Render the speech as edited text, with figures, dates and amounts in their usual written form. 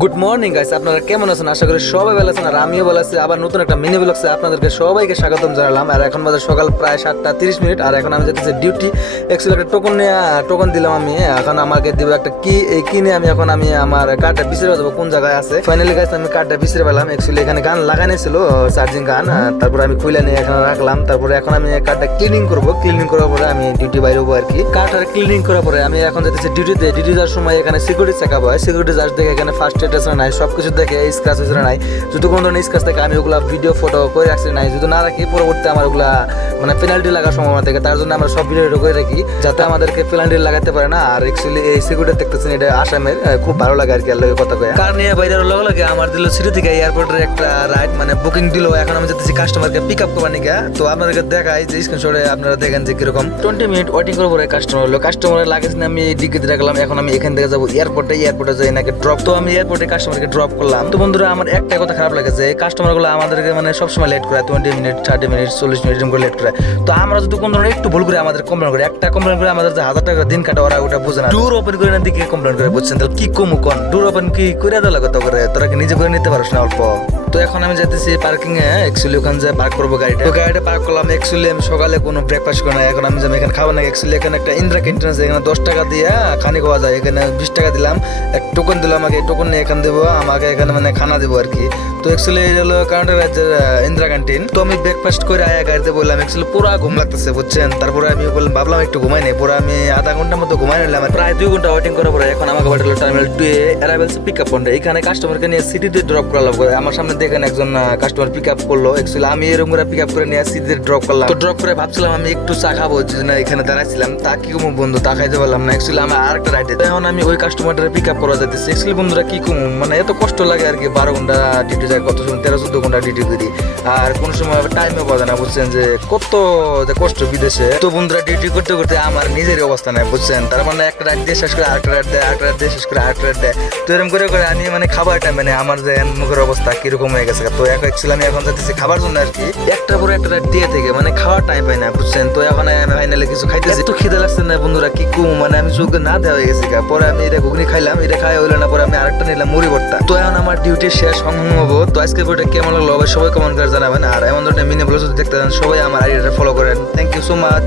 Good morning guys, আপনারা কেমন আছেন? আশা করি সবাই ভালো আছেন আর আমিও ভালো আছি। আবার নতুন একটা মিনি ব্লগসে আপনাদেরকে সবাইকে স্বাগতম জানালাম। আর এখন বাজে সকাল প্রায় 7:30 আর এখন আমি যেতেছি ডিউটি। অ্যাকচুয়ালি একটা টোকন দিলাম আমি। এখন আমাকে দিব একটা কি, এই কি নিয়ে আমি আমার কার্ডটা বিছরে যাবো কোন জায়গায় আছে। ফাইনালি গাইস আমি কার্ডটা বিছরে পেলাম। অ্যাকচুয়ালি এখানে গান লাগানো ছিল, চার্জিং গান। তারপরে আমি খুলে নিয়ে এখানে রাখলাম। তারপরে এখন আমি কার্ডটা ক্লিনিং করবো। ক্লিনিং করার পরে আমি ডিউটি বাইরে হবো আর কি। কার্ডটা ক্লিনিং করার পরে আমি এখন যেতেছি ডিউটিতে। ডিউটি যাওয়ার সময় এখানে সিকিউরিটি চেক আপ হয়। সিকিউরিটি চার্জ দেখে এখানে ফার্স্ট এড নাই, সবকিছু দেখে স্ক্র্যাচ হয়েছে নাই। যদি কোনো ধরনের স্ক্র্যাচ থাকে আমি ওগুলা ভিডিও ফটো করে রাখছি নাই। যদি না রাখি পরবর্তী আমার ওগুলা মানে পেনাল্টি লাগার সম্ভাবনা থাকে, তার জন্য আমরা সব ভিডিও করে রাখি যাতে আমাদেরকে পেনাল্টি লাগাতে পারে না। আর অ্যাকচুয়ালি এই সিকিউরিটি দেখতেছেন, এটা আসামের, খুব ভালো লাগে আর কি। আল্লাহর কথা কয় কার নিয়ে বাইরের লগে লগে আমার দিল সিটি থেকে এয়ারপোর্টের একটা রাইড মানে বুকিং দিল। এখন আমি যেতেছি কাস্টমারকে পিক আপ করবার নিকা। তো আপনাদেরকে দেখাই যে স্ক্রিনশটে আপনারা দেখেন যে কিরকম 20 মিনিট ওয়েটিং করার পরে কাস্টমার হলো। কাস্টমারের লাগেজ নিয়ে আমি ডিগ্রিতে রাখলাম। এখন আমি এখান থেকে যাবো এয়ারপোর্টে যাই নাকি ড্রপ। তো আমি এয়ারপোর্টে কাস্টমারকে ড্রপ করলাম। তো বন্ধুরা আমার একটা কথা খারাপ লাগে যে কাস্টমার গুলো আমাদেরকে মানে সবসময় লেট করে, 20 মিনিট 30 মিনিট 40 মিনিট এরকম করে লেট করে। তো আমরা যদি কোনো ধরনের একটু ভুল করে আমাদের কমপ্লেন করে, একটা কমপ্লেন করে আমাদের যে 1000 টাকা দিন কাটে ওরা ওটা বুঝে না। ডোর ওপেন করে না দিকে কমপ্লেন করে, বুঝছেন? তাহলে কি কমু কোন ডোর ওপেন কি করে দেওয়া কথা করে, তোরা কি নিজে করে নিতে পারছ না অল্প? তো এখন আমি যাইতেছি পার্কিং এ। অ্যাকচুয়ালি ওখানে যে পার্ক করবো গাড়িটা, তো গাড়িটা পার্ক করলাম। অ্যাকচুয়ালি আমি সকালে কোনো ব্রেকফাস্ট করি না, এখন আমি যাবো এখানে খাবো না। অ্যাকচুয়ালি এখানে একটা ইন্দ্রা ক্যান্টিন আছে, এখানে 10 টাকা দিয়ে খানি খাওয়া যায়। এখানে 20 টাকা দিলাম, এক টোকন দিলাম আমাকে, এই টোকন নিয়ে এখানে দেবো, আমাকে এখানে মানে খানা দেবো আর কি। তো অ্যাকচুয়ালি এটা হলো কর্ণাটক রাজ্যের ইন্দিরা ক্যান্টিন। তো আমি ব্রেকফাস্ট করে আয়া গাড়িতে বললাম। অ্যাকচুয়ালি পুরো ঘুম লাগতেছে, বুঝছেন? তারপরে আমি বললাম, ভাবলাম একটু ঘুমাই নেই। পুরো আমি আধা ঘন্টার মতো ঘুমাই নিলাম, প্রায় 2 ঘন্টা ওয়েটিং করার পরে এখন আমাকে পাঠালো টার্মিনাল 2 এ অ্যারাইভেলস পিক আপ পয়েন্ট। এখানে কাস্টমারকে নিয়ে সিটিতে ড্রপ করা লাগবে। আমার সামনে দেখেন একজন কাস্টমার পিক আপ করলো। অ্যাকচুয়ালি আমি এরকম করে পিক আপ করে নিয়ে সিটিতে ড্রপ করলাম। তো ড্রপ করে ভাবছিলাম আমি একটু চা খাবো, না এখানে দাঁড়াইছিলাম, তা কি কমু বন্ধু, তা খাইতে পারলাম না। অ্যাকচুয়ালি আমার আরেকটা রাইডে এখন আমি ওই কাস্টমারটা পিক আপ করা যাইতেছি। অ্যাকচুয়ালি বন্ধুরা কি কমু, মানে এত কষ্ট লাগে আর কি। 12 ঘন্টা ডিউটি যায়, কত সময় 13-14 ঘন্টা ডিউটি করি, আর কোন সময় টাইমে পাওয়া না, বুঝছেন? যে কত কষ্ট বিদেশে। তো বন্ধুরা ডিউটি করতে করতে আমার নিজেরই অবস্থা নেই, বুঝছেন? তার মানে একটা রাত দিয়ে শেষ করে আরেকটা রাত দেয়, আরেকটা রাত দিয়ে শেষ করে আরেকটা রাত দেয়। তো এরকম করে করে আমি মানে খাবার টাইম মানে আমার যে মুখের অবস্থা কিরকম হয়ে গেছে। তো এখন অ্যাকচুয়ালি আমি এখন যাচ্ছি খাবার জন্য আর কি। একটা পরে একটা রাত দিয়ে থেকে মানে খাওয়ার টাইম পাই না, বুঝছেন? তো এখন আমি ফাইনালি কিছু খাইতেছি। তো খিদে লাগছে না বন্ধুরা, কি কম, মানে আমি চোখে না দেওয়া হয়ে গেছি। পরে আমি এটা ঘুগনি খাইলাম, এটা খাই হইলো না, পরে আমি আরেকটা নিলাম মুড়ি ভর্তা। তো এখন আমার ডিউটি শেষ হবো। তো আজকে বইটা কেমন লাগলো সবাই কমেন্ট করে জানাবেন। আর এমন ধরনের মিনি ব্লগ যদি দেখতে চান সবাই আমার আইডিটা ফলো করেন। Thank you so much.